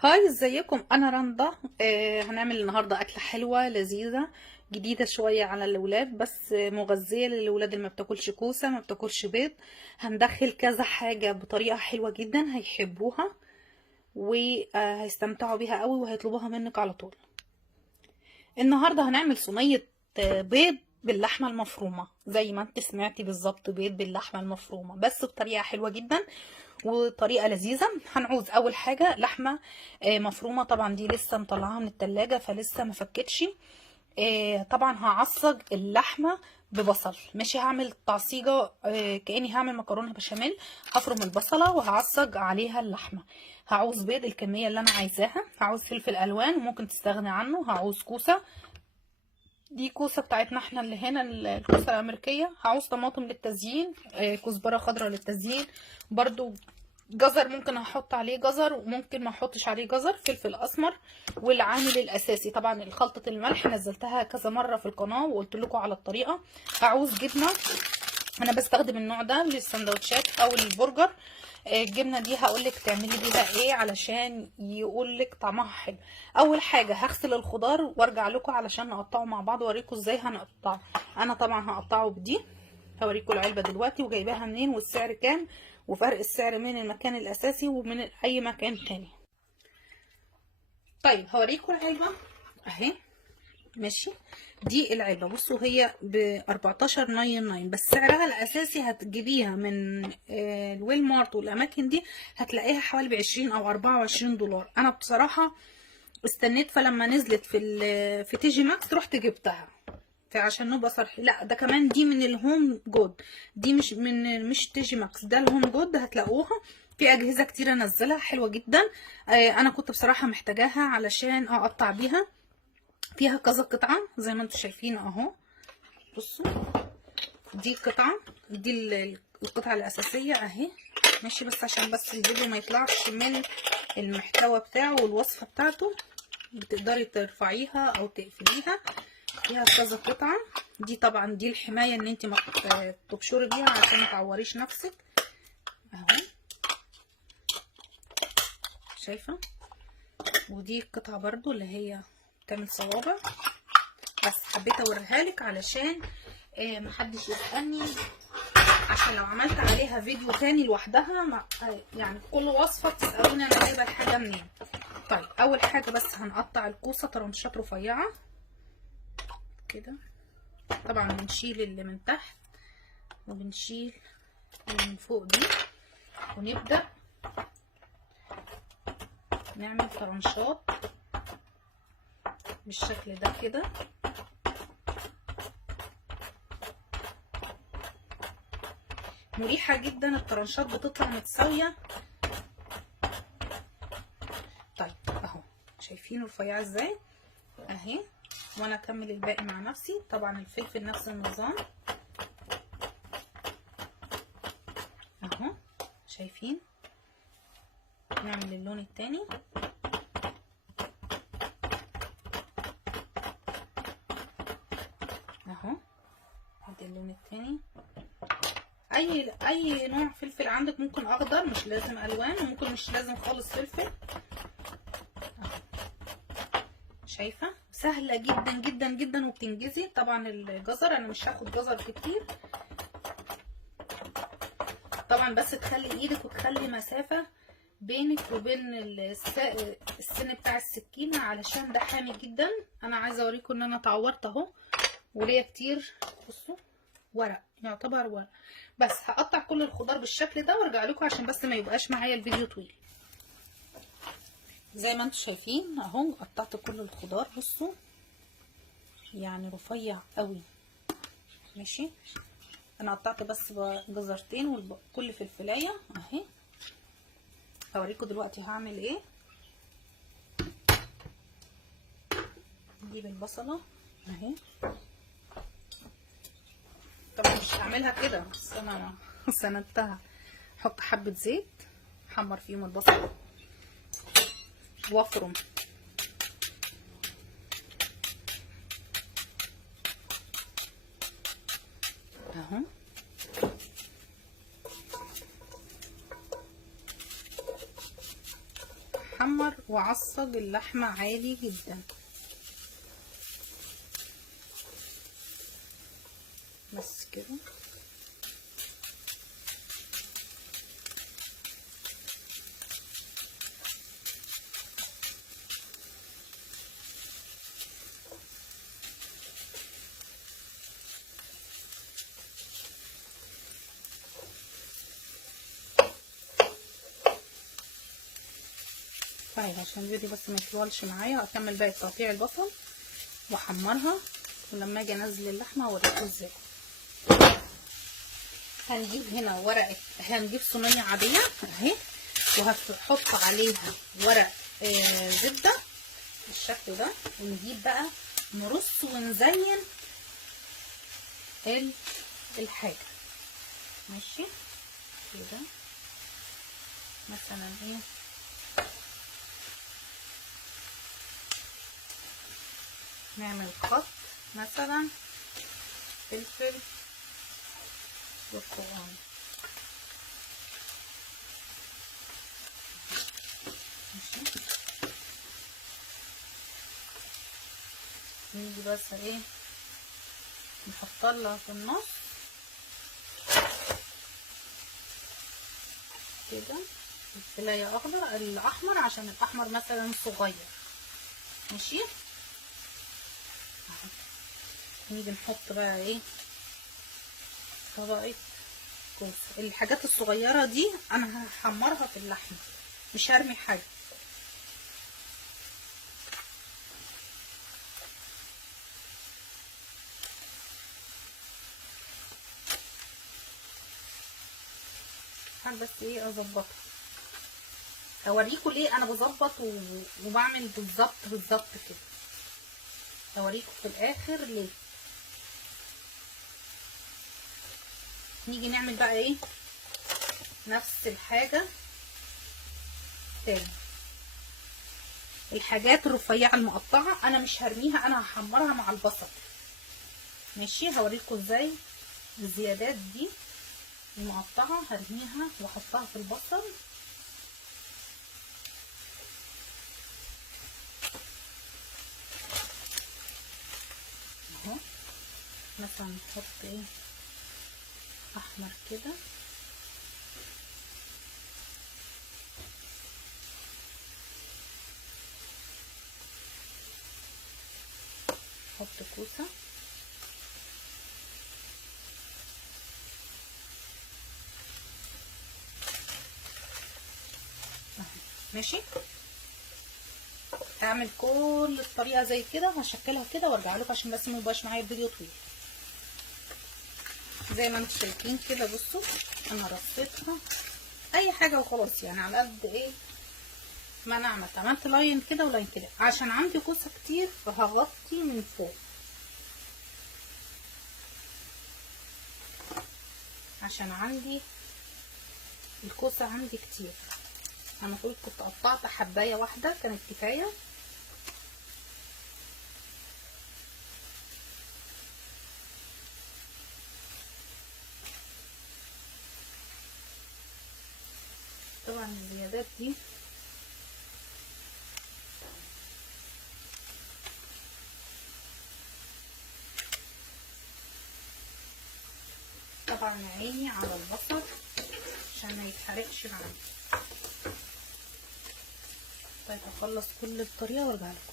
هاي، ازيكم؟ انا رندا. هنعمل النهارده اكله حلوه لذيذه جديده شويه على الاولاد، بس مغذيه للاولاد اللي ما بتاكلش كوسه ما بتاكلش بيض. هندخل كذا حاجه بطريقه حلوه جدا هيحبوها وهيستمتعوا بيها قوي وهيطلبوها منك على طول. النهارده هنعمل صينيه بيض باللحمه المفرومه، زي ما انت سمعتي بالظبط، بيض باللحمه المفرومه بس بطريقه حلوه جدا وطريقه لذيذه. هنعوز اول حاجه لحمه مفرومه، طبعا دي لسه مطلعاها من التلاجة فلسه ما فكتش. طبعا هعصج اللحمه ببصل، ماشي. هعمل تعصيجه كاني هعمل مكرونه بشاميل. هفرم البصله وهعصج عليها اللحمه. هعوز بيض الكميه اللي انا عايزاها. هعوز فلفل الوان وممكن تستغني عنه. هعوز كوسه، دي كوسه بتاعتنا احنا اللي هنا، الكوسه الامريكيه. هعوز طماطم للتزيين، كزبره خضراء للتزيين برضو. جزر ممكن احط عليه جزر وممكن ما احطش عليه جزر. فلفل اسمر. والعامل الاساسي طبعا خلطه الملح، نزلتها كذا مره في القناه وقلت لكم على الطريقه. هعوز جبنه، انا بستخدم النوع ده للسندوتشات او البرجر. الجبنه دي هقولك تعملي بيها ايه علشان يقولك طعمها حلو. اول حاجه هغسل الخضار وارجع لكم علشان نقطعه مع بعض واوريكم ازاي هنقطعه. انا طبعا هقطعه بدي. هوريكم العلبه دلوقتي وجايباها منين والسعر كام وفرق السعر من المكان الاساسي ومن اي مكان تاني. طيب هوريكم العلبه اهي، ماشي. دي العلبة بصوا هي ب 14.99، بس سعرها الأساسي هتجيبيها من الويل مارت والأماكن دي هتلاقيها حوالي ب20 أو 24 دولار. أنا بصراحة استنيت، فلما نزلت في تيجي ماكس رحت جبتها. فعشان نبقى صريح، لا ده كمان دي من الهوم جود، دي مش تيجي ماكس، ده الهوم جود. هتلاقوها في أجهزة كتيرة نزلها حلوة جدا. أنا كنت بصراحة محتاجاها علشان أقطع بيها. فيها كذا قطعة زي ما انتم شايفين اهو. بصوا دي قطعة، دي القطعة الأساسية اهي، ماشي. بس عشان بس الفيديو ما يطلعش من المحتوى بتاعه والوصفة بتاعته، بتقدري ترفعيها او تقفليها. فيها كذا قطعة. دي طبعا دي الحماية ان انت ما تبشري بيها عشان ما تعوريش نفسك اهو، شايفة. ودي القطعة برضو اللي هي بتعمل صوابع، بس حبيت اوريها لك علشان محدش يسألني، عشان لو عملت عليها فيديو تاني لوحدها يعني كل وصفة تسألوني انا جايبة الحاجة منين. طيب اول حاجة بس هنقطع الكوسة طرنشات رفيعة كده. طبعا بنشيل اللي من تحت وبنشيل اللي من فوق دي، ونبدأ نعمل طرنشات بالشكل ده كده. مريحة جدا، الطرنشات بتطلع متساوية. طيب اهو شايفين رفيعة ازاي اهي، وانا اكمل الباقي مع نفسي. طبعا الفلفل نفس النظام اهو، شايفين. نعمل اللون التاني اهو، ادي اللون التاني. اي نوع فلفل عندك، ممكن اخضر مش لازم الوان، وممكن مش لازم خالص فلفل اهو. شايفه سهله جدا جدا جدا وبتنجزي. طبعا الجزر انا مش هاخد جزر كتير طبعا، بس تخلي ايدك وتخلي مسافه بينك وبين السن بتاع السكينه علشان ده حامي جدا. انا عايزه اوريكم ان انا اتعورت اهو وليا كتير. بصوا ورق، يعتبر ورق. بس هقطع كل الخضار بالشكل ده وارجع لكم عشان بس ما يبقاش معايا الفيديو طويل. زي ما انتم شايفين اهو قطعت كل الخضار. بصوا يعني رفيع قوي، ماشي. انا قطعت بس جزرتين وكل فلفلايه اهي. هوريكم دلوقتي هعمل ايه. نجيب البصله اهي. طبعا مش هعملها كده بس انا سندتها. احط حبه زيت احمر فيهم البصل وافرم اهو. احمر واعصج اللحمه عادي جدا. بس كده. طيب عشان الفيديو بس ما يطولش معايا، هكمل باقي تقطيع البصل واحمرها، ولما اجي انزل اللحمه اوريكم ازاي. هنجيب هنا هنجيب صينيه عاديه اهي، وهحط عليها ورق زبده بالشكل ده، ونجيب بقى نرص ونزين الحاجه. ماشي كده مثلا ايه، نعمل خط مثلا فلفل برتقال. ماشي. نيجي بس ايه نحط لها في النص كده الفلايه الاحمر عشان الاحمر مثلا صغير. ماشي. نيجي نحط بقى ايه طبقه كوسه. الحاجات الصغيره دي انا هحمرها في اللحمه، مش هرمي حاجه. بس ايه اظبطها، اوريكم ليه انا بظبط وبعمل بالظبط كده، اوريكم في الاخر ليه. نيجي نعمل بقى ايه نفس الحاجه تاني. الحاجات الرفيعه المقطعه انا مش هرميها، انا هحمرها مع البصل. ماشي. هوريكم ازاي الزيادات دي المقطعه هرميها واحطها في البصل. اهو مثلا نحط ايه احمر كده، نحط كوسه ماشي. هعمل كل الطريقه زي كده، هشكلها كده وارجع لكم عشان بس ما يبقاش معايا الفيديو طويل. زي ما انتم شايفين كده، بصوا انا رصيتها اي حاجه وخلاص، يعني على قد ايه ما انا عملت لاين كده ولاين كده. عشان عندي كوسه كتير فهغطي من فوق، عشان عندي الكوسه عندي كتير. انا المفروض كنت قطعت حبايه واحده كانت كفايه. طبعا الزيادات دي طبعا عيني على البصل عشان ما يتحرقش معايا. طيب اخلص كل الطريقه وارجع لكم.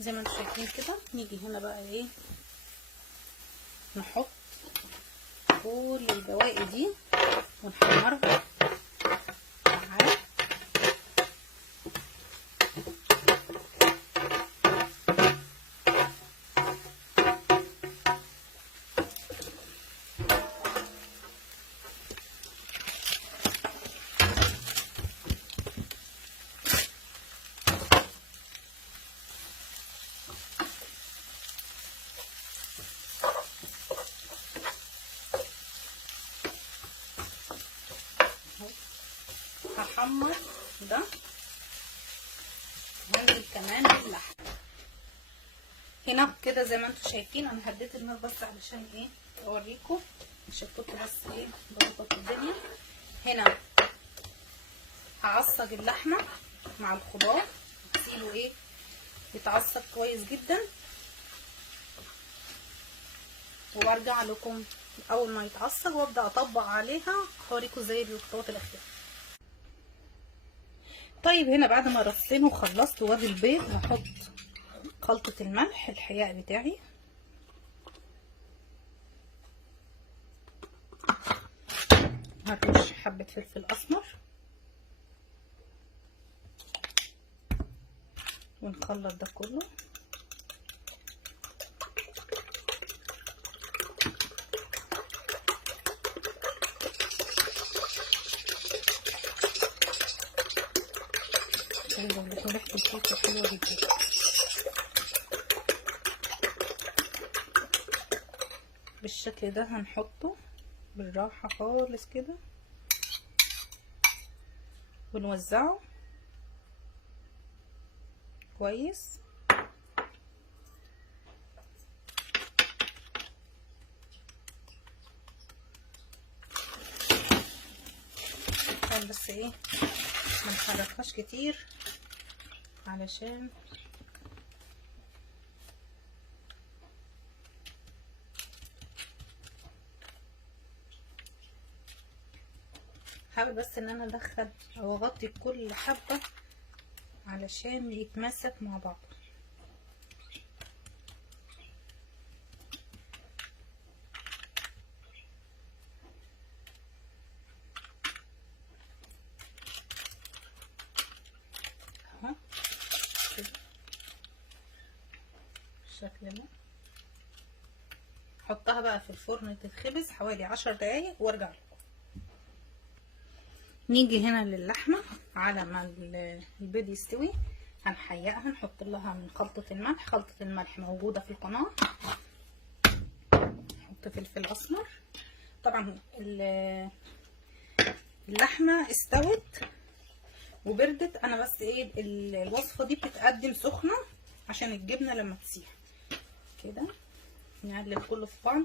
زي ما انتم شايفين كده، نيجي هنا بقى ايه نحط كل البواقي دي ونحمرها معاه. هحمر ده وهنزل كمان اللحم هنا كده. زي ما انتم شايفين انا هديت النار بس علشان ايه اوريكم، عشان كنت بس بظبط الدنيا. هنا هعصج اللحمه مع الخضار، هسيبه ايه يتعصب كويس جدا، وارجع لكم اول ما يتعصب وابدا اطبق عليها، هوريكم زي الخطوات الاخيره. طيب هنا بعد ما رصينه وخلصت وادي البيض، هحط خلطه الملح الحياء بتاعي، هرش حبه فلفل اسمر، ونخلط ده كله. عايزه اقول لكم ريحه الكيكه حلوه جدا. بالشكل ده هنحطه بالراحه خالص كده، ونوزعه كويس. بس ايه ما نحركهاش كتير علشان حاول بس ان انا ادخل او اغطي كل حبة علشان يتماسك مع بعض. اهو كده بالشكل ده. احطها بقى في الفرن تتخبز حوالي 10 دقايق وارجع لكم. نيجي هنا للحمة، على ما البيض يستوي هنحيقها، نحط لها من خلطة الملح. خلطة الملح موجودة في القناة. نحط فلفل اسمر. طبعا اللحمة استوت وبردت، انا بس ايه الوصفة دي بتتقدم سخنة عشان الجبنة لما تسيح كده. نقلب كله في بعض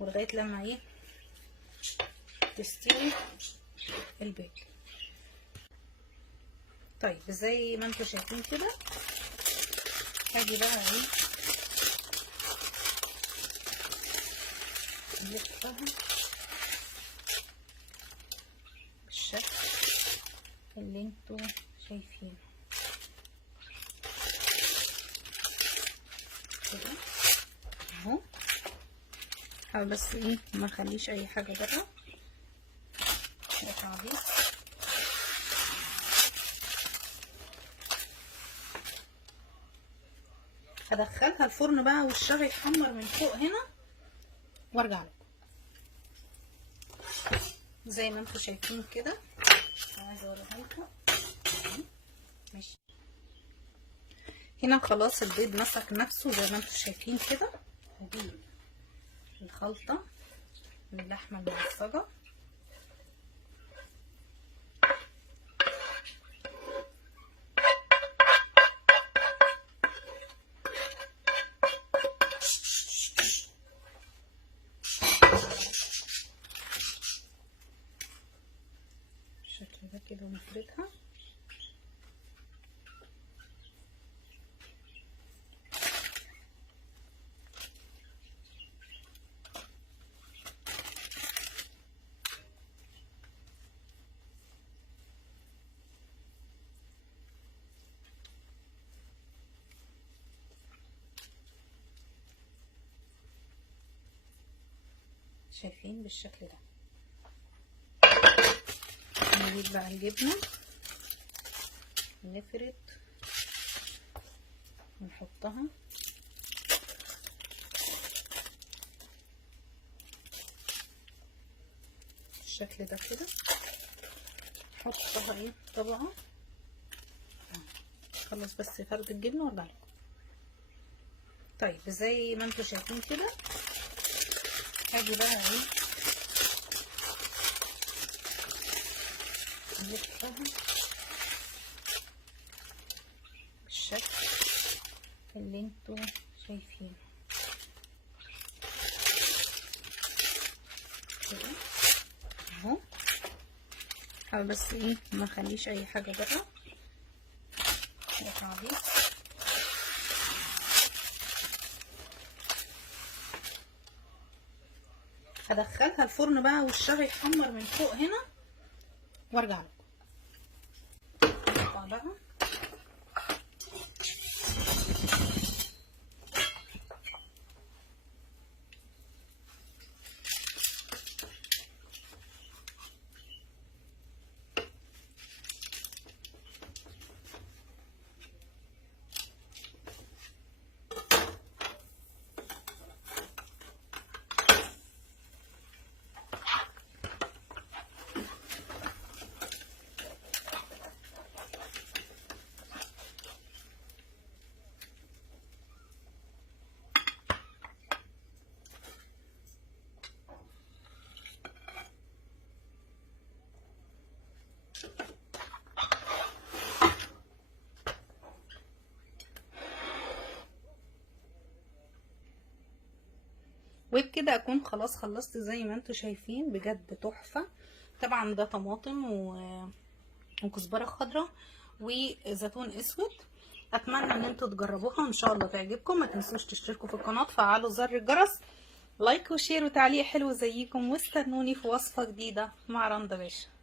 ولغاية لما ايه تستوي البيض. طيب زي ما انتوا شايفين كده، هاجي بقى ايه نلفها بالشكل اللي انتوا شايفينه كده اهو. حاول بس ايه ما نخليش اي حاجه بره. هدخلها الفرن بقى وشها يتحمر من فوق هنا وارجع لكم. زي ما انتوا شايفين كده، عايزه اوريها لكم. ماشي هنا خلاص البيض مسك نفسه زي ما انتوا شايفين كده. هجيب الخلطه من اللحمه المعصجه بالشكل ده كده ونفردها. شايفين بالشكل ده. نجيب بقى الجبنه نفرد ونحطها بالشكل ده كده. نحطها ايه طبقه. خلص بس فرد الجبنه وارجع لكم. طيب زي ما انتوا شايفين كده، هاجي بقى ايه نلفها بالشكل اللي انتوا شايفينه كده اهو. حاول بس ايه ما نخليش اي حاجه بره دي هدخلها الفرن بقى وشها يتحمر من فوق هنا وارجع لكم. نقطع بقى وبكده اكون خلاص خلصت زي ما انتوا شايفين، بجد تحفة. طبعا ده طماطم وكزبرة خضراء وزيتون اسود. اتمنى ان انتوا تجربوها ان شاء الله تعجبكم. ما تنسوش تشتركوا في القناة، فعلوا زر الجرس، لايك وشير وتعليق حلو زيكم، واستنوني في وصفة جديدة مع رندا باشا.